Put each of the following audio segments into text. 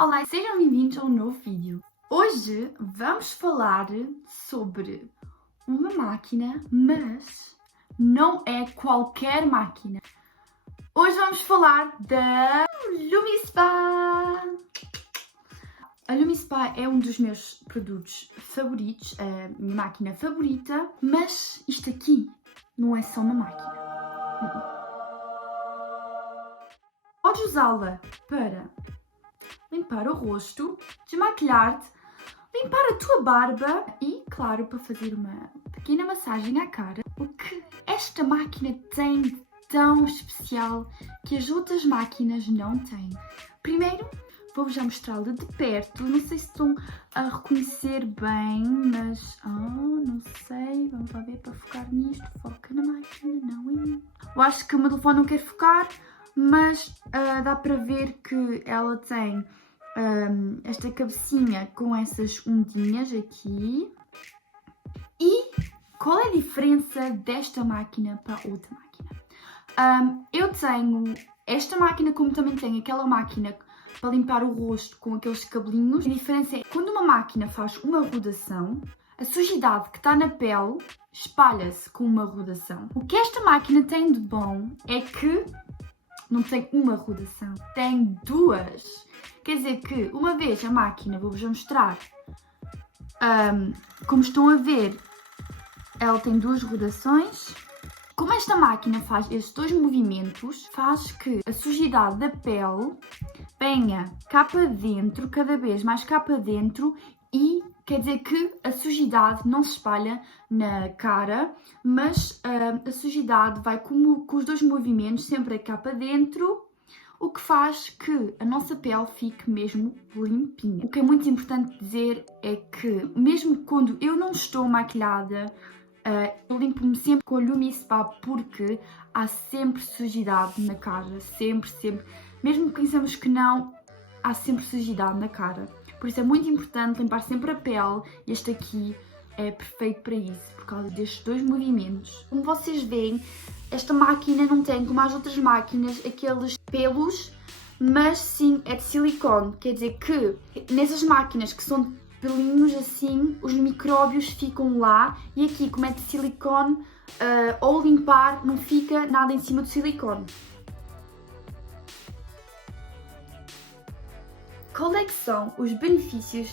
Olá, sejam bem-vindos a um novo vídeo. Hoje vamos falar sobre uma máquina, mas não é qualquer máquina. Hoje vamos falar da LumiSpa. A LumiSpa é um dos meus produtos favoritos, a minha máquina favorita, mas isto aqui não é só uma máquina. Podes usá-la para limpar o rosto, desmaquilhar-te, limpar a tua barba e, claro, para fazer uma pequena massagem à cara. O que esta máquina tem de tão especial que as outras máquinas não têm? Primeiro, vou já mostrá-la de perto. Não sei se estão a reconhecer bem, mas... não sei. Vamos lá ver para focar nisto. Foca na máquina, não em mim. Eu acho que o meu telefone não quer focar, mas dá para ver que ela tem esta cabecinha com essas ondinhas aqui. E qual é a diferença desta máquina para outra máquina? Eu tenho esta máquina, como também tenho aquela máquina para limpar o rosto com aqueles cabelinhos. A diferença é que quando uma máquina faz uma rodação, a sujidade que está na pele espalha-se com uma rodação. O que esta máquina tem de bom é que não tem uma rodação, tem duas. Quer dizer que uma vez a máquina, vou-vos mostrar, como estão a ver, ela tem duas rodações. Como esta máquina faz estes dois movimentos, faz que a sujidade da pele venha cá para dentro, cada vez mais cá para dentro, e quer dizer que a sujidade não se espalha na cara, mas a sujidade vai com os dois movimentos sempre cá para dentro, o que faz que a nossa pele fique mesmo limpinha. O que é muito importante dizer é que mesmo quando eu não estou maquilhada, eu limpo-me sempre com a LumiSpa porque há sempre sujidade na cara, sempre. Mesmo que pensamos que não, há sempre sujidade na cara. Por isso é muito importante limpar sempre a pele. Este aqui é perfeito para isso, por causa destes dois movimentos. Como vocês veem, esta máquina não tem, como as outras máquinas, aqueles pelos, mas sim é de silicone. Quer dizer que nessas máquinas que são de pelinhos assim, os micróbios ficam lá, e aqui, como é de silicone, ao limpar não fica nada em cima do silicone. Qual é que são os benefícios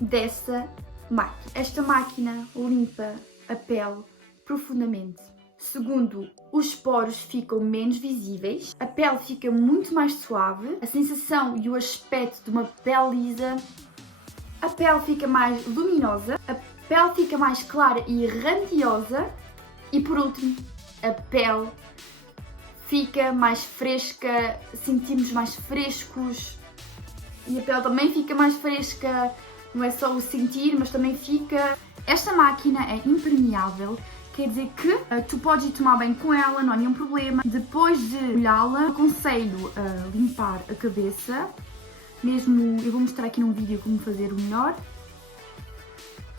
dessa máquina? Esta máquina limpa a pele profundamente. Segundo, os poros ficam menos visíveis, a pele fica muito mais suave, a sensação e o aspecto de uma pele lisa, a pele fica mais luminosa, a pele fica mais clara e radiosa, e por último, a pele fica mais fresca, sentimos mais frescos. E a pele também fica mais fresca, não é só o sentir, mas também fica... Esta máquina é impermeável, quer dizer que tu podes ir tomar banho com ela, não há nenhum problema. Depois de molhá-la, aconselho a limpar a cabeça, mesmo, eu vou mostrar aqui num vídeo como fazer o melhor.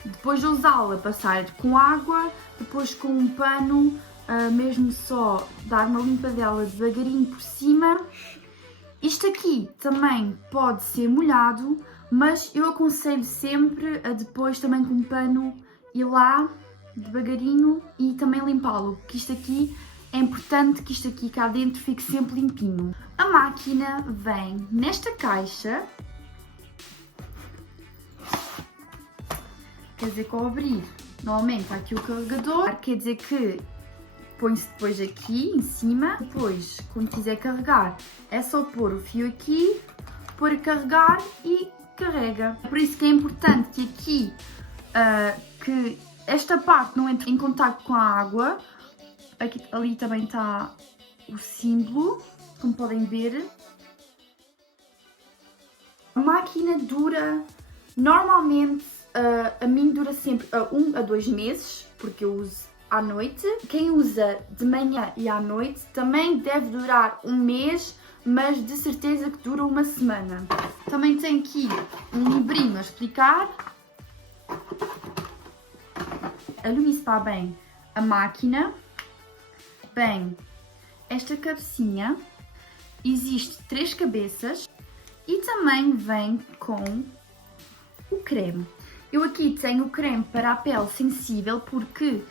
Depois de usá-la, passar com água, depois com um pano, mesmo só dar uma limpadela devagarinho por cima. Isto aqui também pode ser molhado, mas eu aconselho sempre a depois também com um pano ir lá devagarinho e também limpá-lo, porque isto aqui é importante que isto aqui cá dentro fique sempre limpinho. A máquina vem nesta caixa, quer dizer que ao abrir, normalmente há aqui o carregador, quer dizer que põe-se depois aqui em cima, depois quando quiser carregar é só pôr o fio aqui, pôr a carregar e carrega. Por isso que é importante que aqui, que esta parte não entre em contato com a água. Aqui, ali também está o símbolo, como podem ver. A máquina dura, normalmente, a mim dura sempre 1 a 2 meses, porque eu uso à noite. Quem usa de manhã e à noite também deve durar um mês, mas de certeza que dura uma semana. Também tem aqui um livrinho a explicar. A LumiSpa bem a máquina, bem esta cabecinha, existe 3 cabeças E também vem com o creme. Eu aqui tenho o creme para a pele sensível porque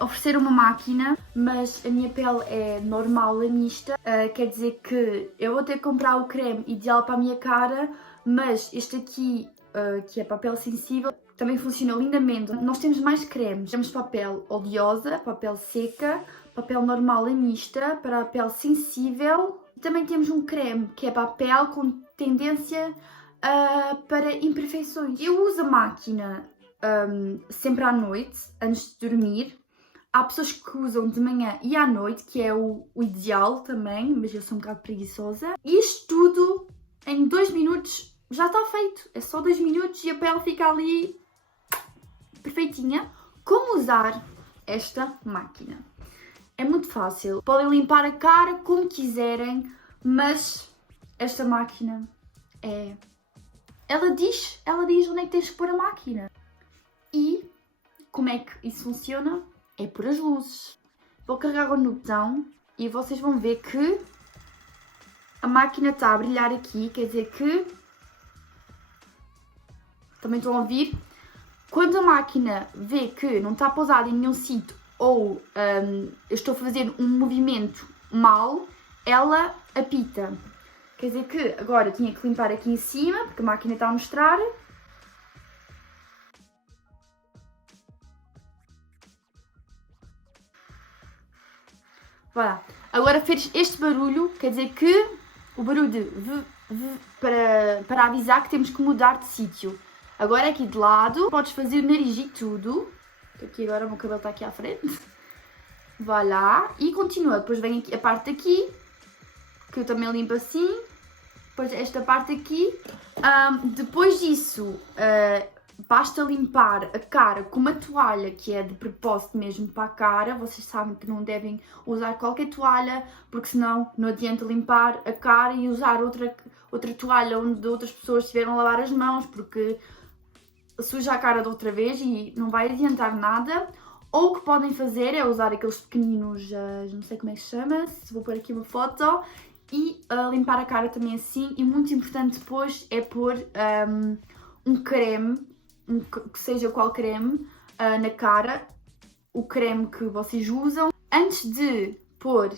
ofereceram uma máquina, mas a minha pele é normal, é mista. Quer dizer que eu vou ter que comprar o creme ideal para a minha cara, mas este aqui, que é para a pele sensível, também funciona lindamente. Nós temos mais cremes. Temos para a pele oleosa, para a pele seca, para a pele normal e mista, para a pele sensível. Também temos um creme que é para a pele com tendência para imperfeições. Eu uso a máquina sempre à noite, antes de dormir. Há pessoas que usam de manhã e à noite, que é o ideal também, mas eu sou um bocado preguiçosa. E isto tudo em 2 minutos já está feito. É só 2 minutos e a pele fica ali perfeitinha. Como usar esta máquina? É muito fácil. Podem limpar a cara como quiserem, mas esta máquina é... Ela diz onde é que tens que pôr a máquina. E como é que isso funciona? É por as luzes. Vou carregar no botão e vocês vão ver que a máquina está a brilhar aqui, quer dizer que... Também estão a ouvir? Quando a máquina vê que não está pousada em nenhum sítio ou eu estou a fazer um movimento mal, ela apita. Quer dizer que agora tinha que limpar aqui em cima, porque a máquina está a mostrar. Voilà. Agora fez este barulho, quer dizer que o barulho de para avisar que temos que mudar de sítio. Agora aqui de lado, podes fazer o nariz e tudo. Aqui agora o meu cabelo está aqui à frente. Voilà. E continua. Depois vem aqui a parte daqui, que eu também limpo assim. Depois esta parte aqui. Depois disso, basta limpar a cara com uma toalha que é de propósito mesmo para a cara. Vocês sabem que não devem usar qualquer toalha, porque senão não adianta limpar a cara e usar outra toalha onde outras pessoas estiveram a lavar as mãos, porque suja a cara de outra vez e não vai adiantar nada. Ou o que podem fazer é usar aqueles pequeninos, não sei como é que se chama, se vou pôr aqui uma foto, e limpar a cara também assim. E muito importante depois é pôr um creme, que seja qual creme, na cara, o creme que vocês usam. Antes de pôr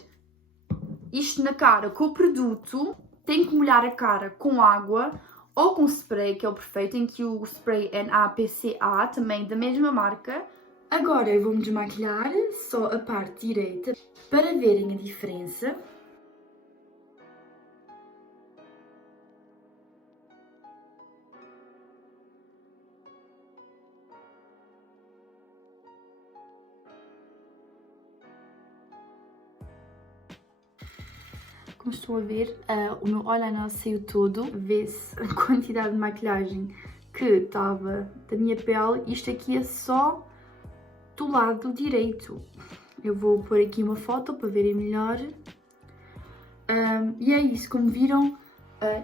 isto na cara com o produto, tem que molhar a cara com água ou com spray, que é o perfeito, em que o spray é NAPCA, também da mesma marca. Agora eu vou-me desmaquilhar só a parte direita para verem a diferença. Como estão a ver, o meu eyeliner saiu todo. Vê-se a quantidade de maquilhagem que estava da minha pele. Isto aqui é só do lado direito. Eu vou pôr aqui uma foto para verem melhor. E é isso, como viram,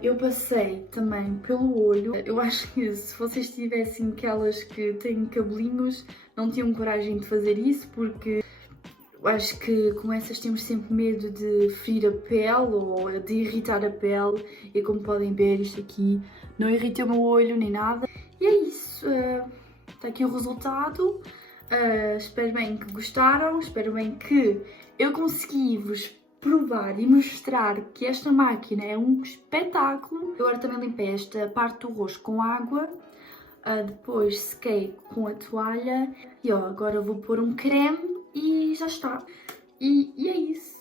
eu passei também pelo olho. Eu acho que se vocês tivessem aquelas que têm cabelinhos, não tinham coragem de fazer isso, porque eu acho que com essas temos sempre medo de ferir a pele ou de irritar a pele. E como podem ver, isto aqui não irrita o meu olho nem nada. E é isso, está aqui o resultado. Espero bem que gostaram, espero bem que eu consegui vos provar e mostrar que esta máquina é um espetáculo. Eu agora também limpei esta parte do rosto com água, depois sequei com a toalha e agora vou pôr um creme e já está. E é isso.